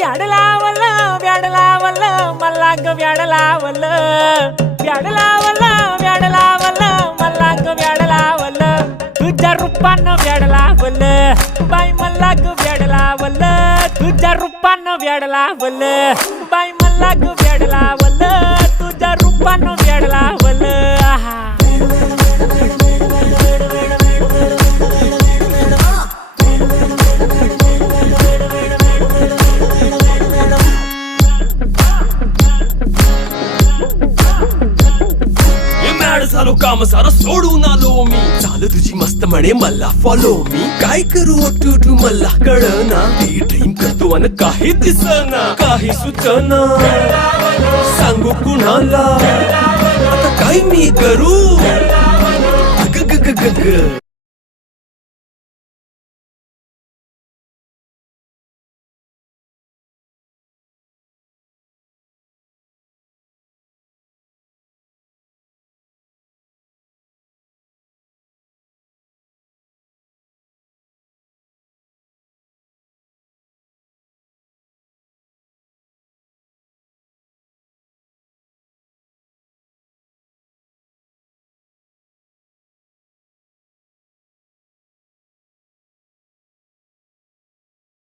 व्याड लावलं व्याड लावलं मला ग व्याड लावलं व्याड लावलं व्याड लावलं मला ग व्याड लावलं तुझ्या रूपानं व्याड लावलं बाई मला ग व्याड लावलं तुझ्या रूपानं व्याड लावलं बाई मला ग व्याड लावलं तुझ्या रूपानं व्याड लावलं आहा झालो काम सारं सोडून आलो मी चाल तुझी मस्त म्हणे मला फॉलो मी काय करू टू मला कळना ती ड्रीम करतो अन काही दिसना काही सुचना सांगू कुणाला आता काय मी करू ग ग ग ग ग